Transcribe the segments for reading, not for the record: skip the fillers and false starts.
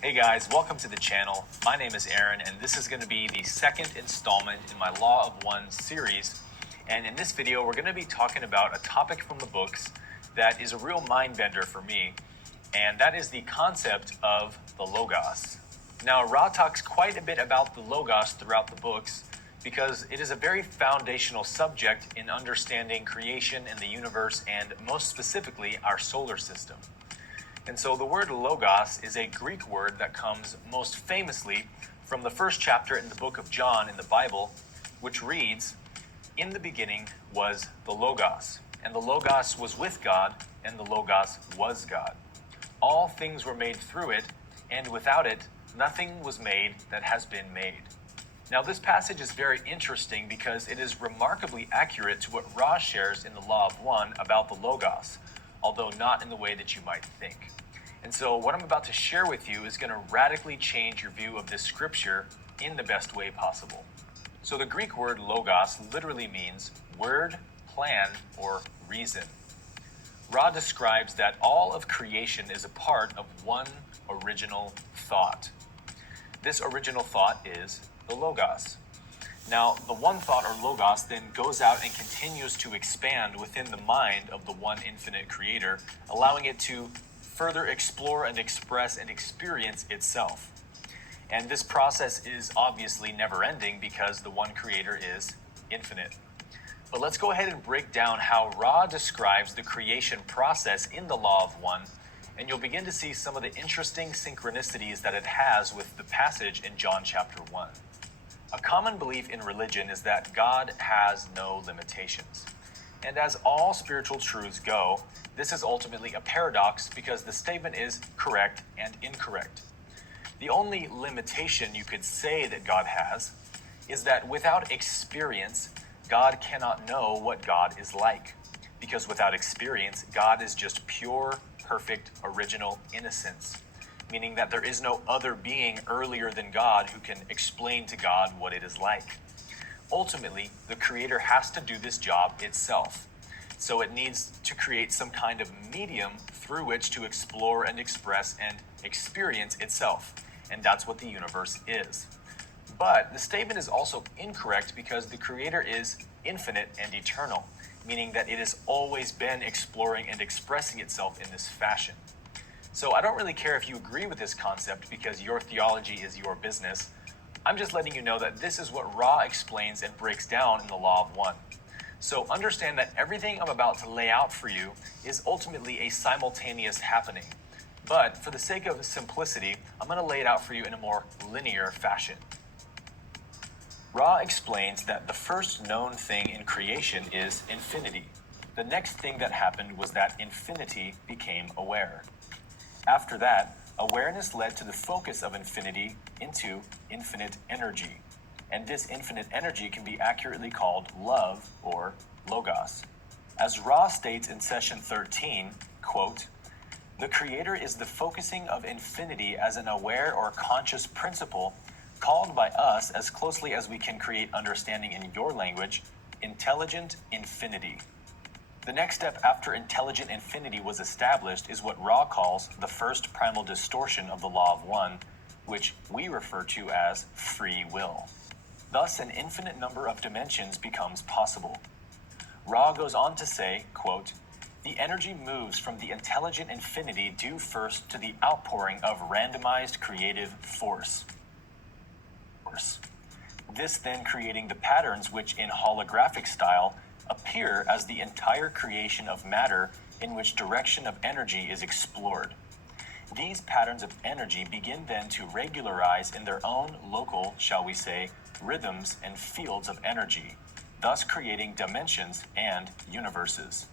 Hey guys, welcome to the channel. My name is Aaron, and this is going to be the second installment in my Law of One series. And in this video, we're going to be talking about a topic from the books that is a real mind bender for me, and that is the concept of the Logos. Now, Ra talks quite a bit about the Logos throughout the books because it is a very foundational subject in understanding creation and the universe, and most specifically, our solar system. And so the word logos is a Greek word that comes most famously from the first chapter in the book of John in the Bible, which reads, "In the beginning was the Logos, and the Logos was with God, and the Logos was God. All things were made through it, and without it, nothing was made that has been made." Now, this passage is very interesting because it is remarkably accurate to what Ra shares in the Law of One about the Logos, although not in the way that you might think. And so what I'm about to share with you is going to radically change your view of this scripture in the best way possible. So the Greek word logos literally means word, plan, or reason. Ra describes that all of creation is a part of one original thought. This original thought is the Logos. Now, the one thought or Logos then goes out and continues to expand within the mind of the one infinite creator, allowing it to further explore and express and experience itself. And this process is obviously never ending because the one creator is infinite. But let's go ahead and break down how Ra describes the creation process in the Law of One, and you'll begin to see some of the interesting synchronicities that it has with the passage in John chapter 1. A common belief in religion is that God has no limitations. And as all spiritual truths go, this is ultimately a paradox because the statement is correct and incorrect. The only limitation you could say that God has is that without experience, God cannot know what God is like. Because without experience, God is just pure, perfect, original innocence, meaning that there is no other being earlier than God who can explain to God what it is like. Ultimately, the Creator has to do this job itself. So it needs to create some kind of medium through which to explore and express and experience itself. And that's what the universe is. But the statement is also incorrect because the Creator is infinite and eternal, meaning that it has always been exploring and expressing itself in this fashion. So I don't really care if you agree with this concept because your theology is your business. I'm just letting you know that this is what Ra explains and breaks down in the Law of One. So understand that everything I'm about to lay out for you is ultimately a simultaneous happening. But for the sake of simplicity, I'm going to lay it out for you in a more linear fashion. Ra explains that the first known thing in creation is infinity. The next thing that happened was that infinity became aware. After that, awareness led to the focus of infinity into infinite energy. And this infinite energy can be accurately called love or logos. As Ra states in session 13, quote, "The Creator is the focusing of infinity as an aware or conscious principle called by us, as closely as we can create understanding in your language, intelligent infinity." The next step after intelligent infinity was established is what Ra calls the first primal distortion of the Law of One, which we refer to as free will. Thus, an infinite number of dimensions becomes possible. Ra goes on to say, quote, "The energy moves from the intelligent infinity due first to the outpouring of randomized creative force. This then creating the patterns which in holographic style appear as the entire creation of matter in which direction of energy is explored. These patterns of energy begin then to regularize in their own local, shall we say, rhythms and fields of energy, thus creating dimensions and universes."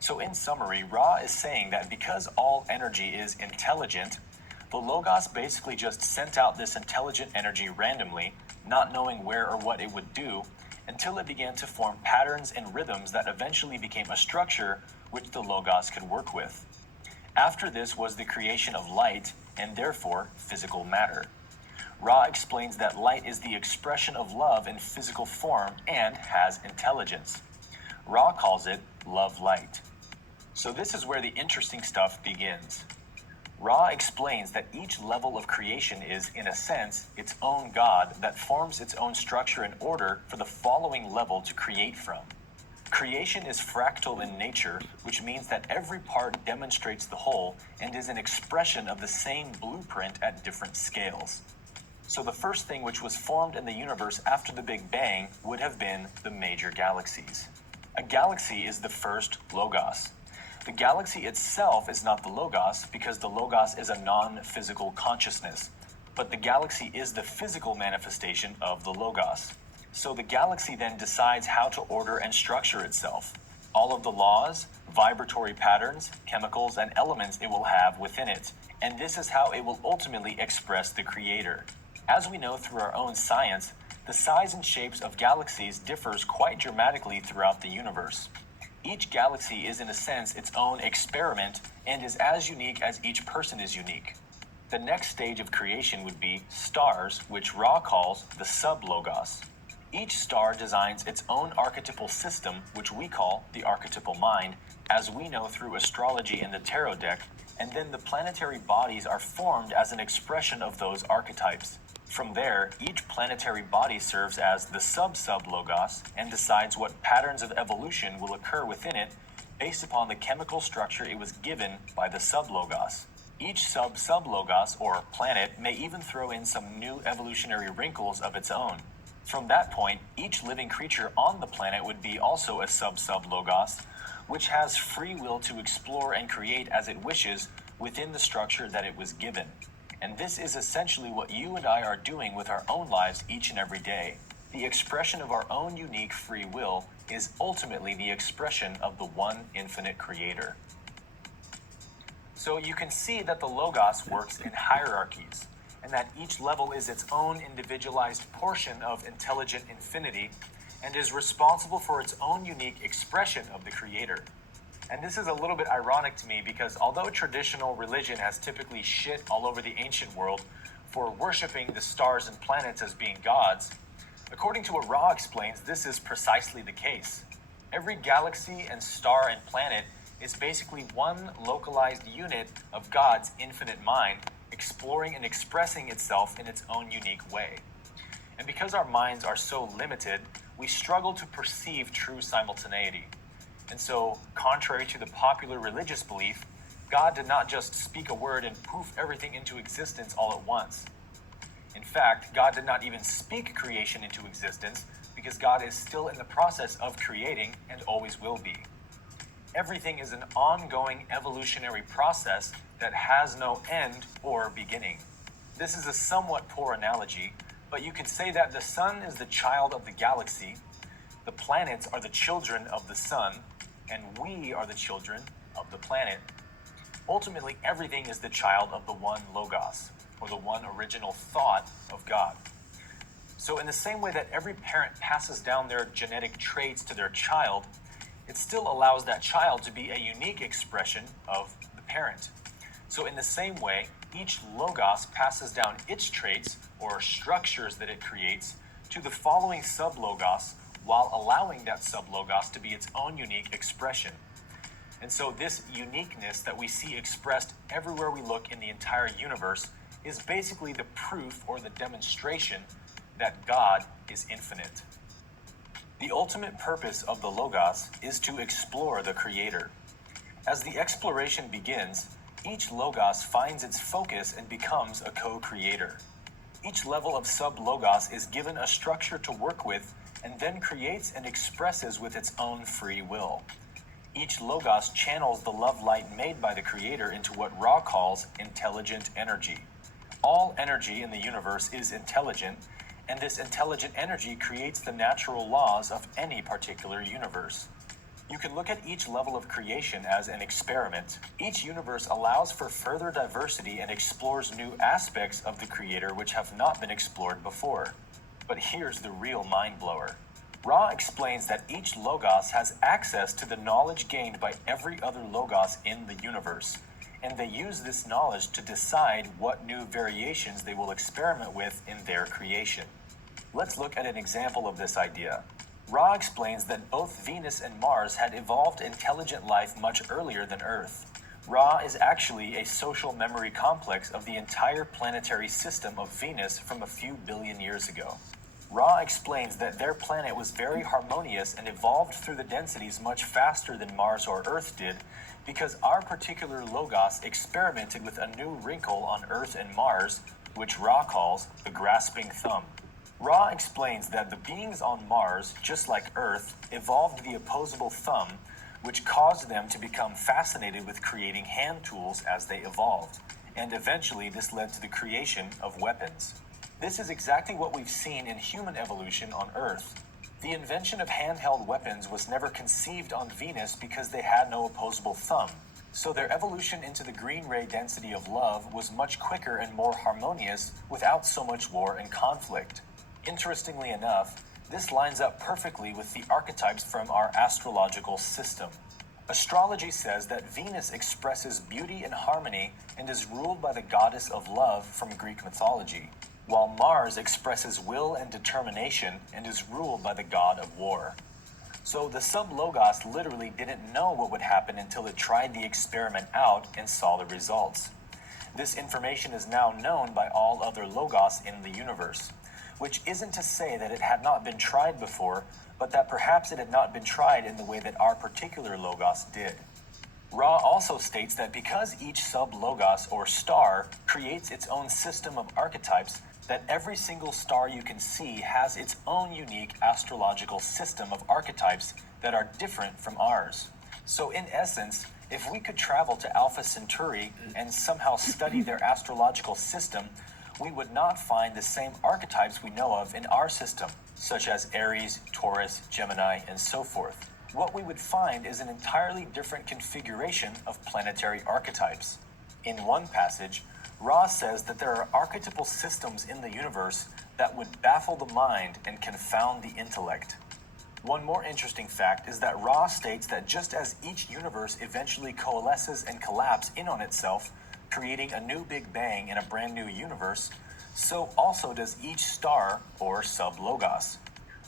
So in summary, Ra is saying that because all energy is intelligent, the Logos basically just sent out this intelligent energy randomly, not knowing where or what it would do, until it began to form patterns and rhythms that eventually became a structure which the Logos could work with. After this was the creation of light, and therefore physical matter. Ra explains that light is the expression of love in physical form and has intelligence. Ra calls it love light. So this is where the interesting stuff begins. Ra explains that each level of creation is, in a sense, its own God that forms its own structure and order for the following level to create from. Creation is fractal in nature, which means that every part demonstrates the whole and is an expression of the same blueprint at different scales. So the first thing which was formed in the universe after the Big Bang would have been the major galaxies. A galaxy is the first logos. The galaxy itself is not the logos because the logos is a non-physical consciousness, but the galaxy is the physical manifestation of the logos. So the galaxy then decides how to order and structure itself. All of the laws, vibratory patterns, chemicals, and elements it will have within it, and this is how it will ultimately express the creator. As we know through our own science, the size and shapes of galaxies differs quite dramatically throughout the universe. Each galaxy is in a sense its own experiment and is as unique as each person is unique. The next stage of creation would be stars, which Ra calls the sub-logos. Each star designs its own archetypal system, which we call the archetypal mind, as we know through astrology and the tarot deck, and then the planetary bodies are formed as an expression of those archetypes. From there, each planetary body serves as the sub-logos and decides what patterns of evolution will occur within it based upon the chemical structure it was given by the sub-logos. Each sub-logos or planet may even throw in some new evolutionary wrinkles of its own. From that point, each living creature on the planet would be also a sub-logos, which has free will to explore and create as it wishes within the structure that it was given. And this is essentially what you and I are doing with our own lives each and every day. The expression of our own unique free will is ultimately the expression of the one infinite creator. So you can see that the logos works in hierarchies, and that each level is its own individualized portion of intelligent infinity and is responsible for its own unique expression of the creator. And this is a little bit ironic to me because although traditional religion has typically shit all over the ancient world for worshiping the stars and planets as being gods, according to what Ra explains, this is precisely the case. Every galaxy and star and planet is basically one localized unit of God's infinite mind, exploring and expressing itself in its own unique way. And because our minds are so limited, we struggle to perceive true simultaneity. And so, contrary to the popular religious belief, God did not just speak a word and poof everything into existence all at once. In fact, God did not even speak creation into existence because God is still in the process of creating and always will be. Everything is an ongoing evolutionary process that has no end or beginning. This is a somewhat poor analogy, but you could say that the sun is the child of the galaxy, the planets are the children of the sun, and we are the children of the planet. Ultimately, everything is the child of the one logos, or the one original thought of God. So in the same way that every parent passes down their genetic traits to their child, it still allows that child to be a unique expression of the parent. So in the same way, each logos passes down its traits, or structures that it creates, to the following sub-logos, while allowing that sub-logos to be its own unique expression. And so this uniqueness that we see expressed everywhere we look in the entire universe is basically the proof or the demonstration that God is infinite. The ultimate purpose of the logos is to explore the creator. As the exploration begins, each logos finds its focus and becomes a co-creator. Each level of sub-logos is given a structure to work with and then creates and expresses with its own free will. Each logos channels the love light made by the creator into what Ra calls intelligent energy. All energy in the universe is intelligent, and this intelligent energy creates the natural laws of any particular universe. You can look at each level of creation as an experiment. Each universe allows for further diversity and explores new aspects of the creator which have not been explored before. But here's the real mind blower. Ra explains that each logos has access to the knowledge gained by every other logos in the universe, and they use this knowledge to decide what new variations they will experiment with in their creation. Let's look at an example of this idea. Ra explains that both Venus and Mars had evolved intelligent life much earlier than Earth. Ra is actually a social memory complex of the entire planetary system of Venus from a few billion years ago. Ra explains that their planet was very harmonious and evolved through the densities much faster than Mars or Earth did, because our particular Logos experimented with a new wrinkle on Earth and Mars, which Ra calls the grasping thumb. Ra explains that the beings on Mars, just like Earth, evolved the opposable thumb, which caused them to become fascinated with creating hand tools as they evolved, and eventually this led to the creation of weapons. This is exactly what we've seen in human evolution on Earth. The invention of handheld weapons was never conceived on Venus because they had no opposable thumb, so their evolution into the green ray density of love was much quicker and more harmonious without so much war and conflict. Interestingly enough, this lines up perfectly with the archetypes from our astrological system. Astrology says that Venus expresses beauty and harmony and is ruled by the goddess of love from Greek mythology, while Mars expresses will and determination and is ruled by the god of war. So the sub-Logos literally didn't know what would happen until it tried the experiment out and saw the results. This information is now known by all other Logos in the universe, which isn't to say that it had not been tried before, but that perhaps it had not been tried in the way that our particular Logos did. Ra also states that because each sub-Logos or star creates its own system of archetypes, that every single star you can see has its own unique astrological system of archetypes that are different from ours. So in essence, if we could travel to Alpha Centauri and somehow study their astrological system, we would not find the same archetypes we know of in our system, such as Aries, Taurus, Gemini, and so forth. What we would find is an entirely different configuration of planetary archetypes. In one passage, Ra says that there are archetypal systems in the universe that would baffle the mind and confound the intellect. One more interesting fact is that Ra states that just as each universe eventually coalesces and collapses in on itself, creating a new Big Bang in a brand new universe, so also does each star or sub-Logos.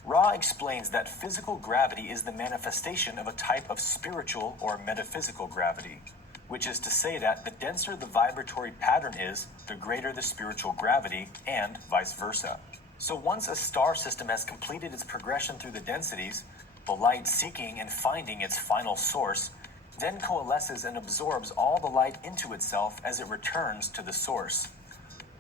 Ra explains that physical gravity is the manifestation of a type of spiritual or metaphysical gravity, which is to say that the denser the vibratory pattern is, the greater the spiritual gravity, and vice versa. So once a star system has completed its progression through the densities, the light seeking and finding its final source, then coalesces and absorbs all the light into itself as it returns to the source.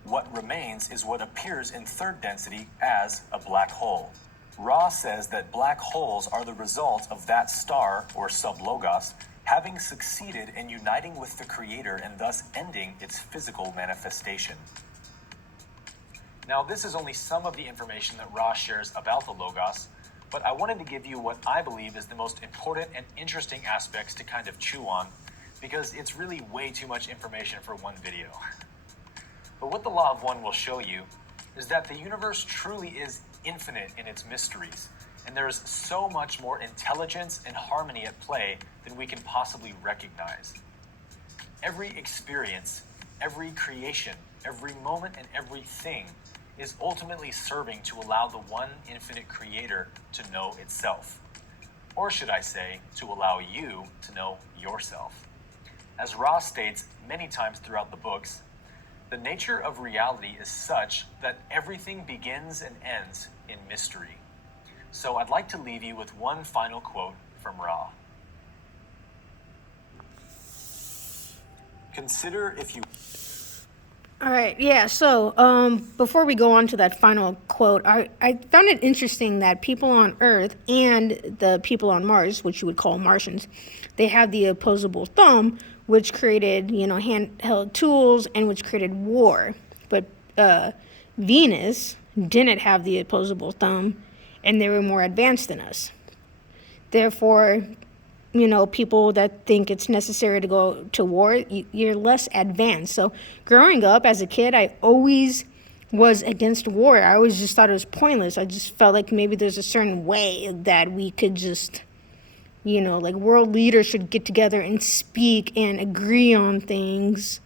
What remains is what appears in third density as a black hole. Ra says that black holes are the result of that star or sub-Logos having succeeded in uniting with the Creator and thus ending its physical manifestation. Now, this is only some of the information that Ra shares about the Logos, but I wanted to give you what I believe is the most important and interesting aspects to kind of chew on, because it's really way too much information for one video. But what the Law of One will show you is that the universe truly is infinite in its mysteries, and there is so much more intelligence and harmony at play than we can possibly recognize. Every experience, every creation, every moment, and everything is ultimately serving to allow the one infinite Creator to know itself. Or should I say, to allow you to know yourself. As Ra states many times throughout the books, the nature of reality is such that everything begins and ends in mystery. So I'd like to leave you with one final quote from Ra. Consider if you... All right, yeah, so before we go on to that final quote, I found it interesting that people on Earth and the people on Mars, which you would call Martians, they have the opposable thumb, which created, handheld tools and which created war. But Venus didn't have the opposable thumb, and they were more advanced than us. Therefore, people that think it's necessary to go to war, you're less advanced. So growing up as a kid, I always was against war. I always just thought it was pointless. I just felt like maybe there's a certain way that we could just, like world leaders should get together and speak and agree on things,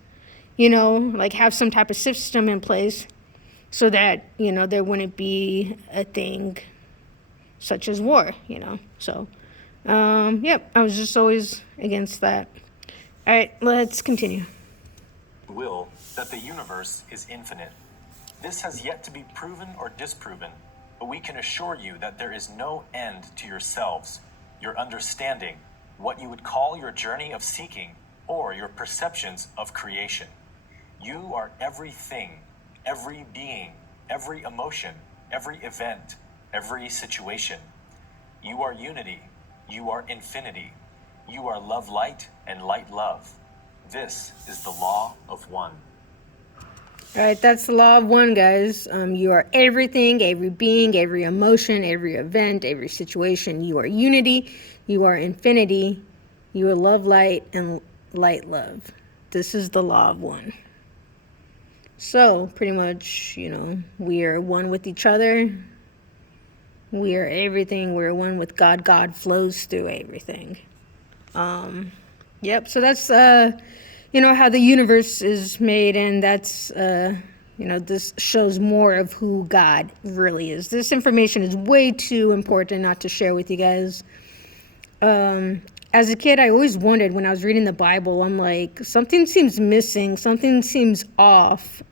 like have some type of system in place so that, there wouldn't be a thing such as war, So, I was just always against that. All right, let's continue. Will that the universe is infinite. This has yet to be proven or disproven, but we can assure you that there is no end to yourselves, your understanding, what you would call your journey of seeking, or your perceptions of creation. You are everything, every being, every emotion, every event, every situation. You are unity, you are infinity, you are love light and light love. This is the law of one. All right, that's the law of one, guys. You are everything, every being, every emotion, every event, every situation. You are unity, you are infinity, you are love light and light love. This is the law of one. So, pretty much, we are one with each other. We are everything. We're one with God. God flows through everything. Yep, so that's, how the universe is made, and that's, this shows more of who God really is. This information is way too important not to share with you guys. As a kid, I always wondered when I was reading the Bible, I'm like, something seems missing, something seems off.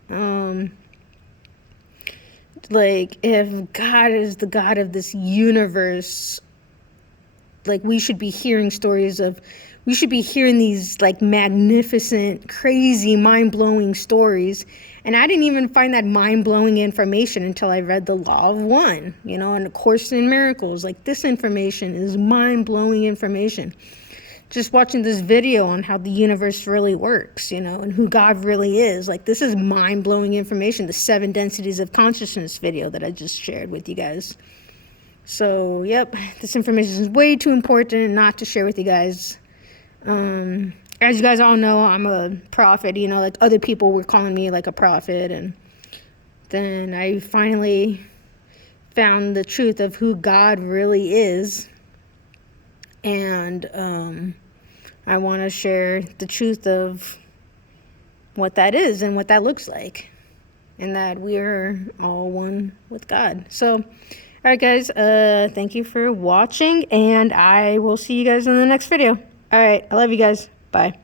Like, if God is the God of this universe, like, we should be hearing these, like, magnificent, crazy, mind-blowing stories. And I didn't even find that mind-blowing information until I read the Law of One, and A Course in Miracles. Like, this information is mind-blowing information. Just watching this video on how the universe really works, and who God really is. Like, this is mind-blowing information. The 7 densities of consciousness video that I just shared with you guys. So, yep, this information is way too important not to share with you guys. As you guys all know, I'm a prophet, like other people were calling me like a prophet. And then I finally found the truth of who God really is. And I want to share the truth of what that is and what that looks like. And that we're all one with God. So, all right, guys, thank you for watching. And I will see you guys in the next video. All right, I love you guys. Bye.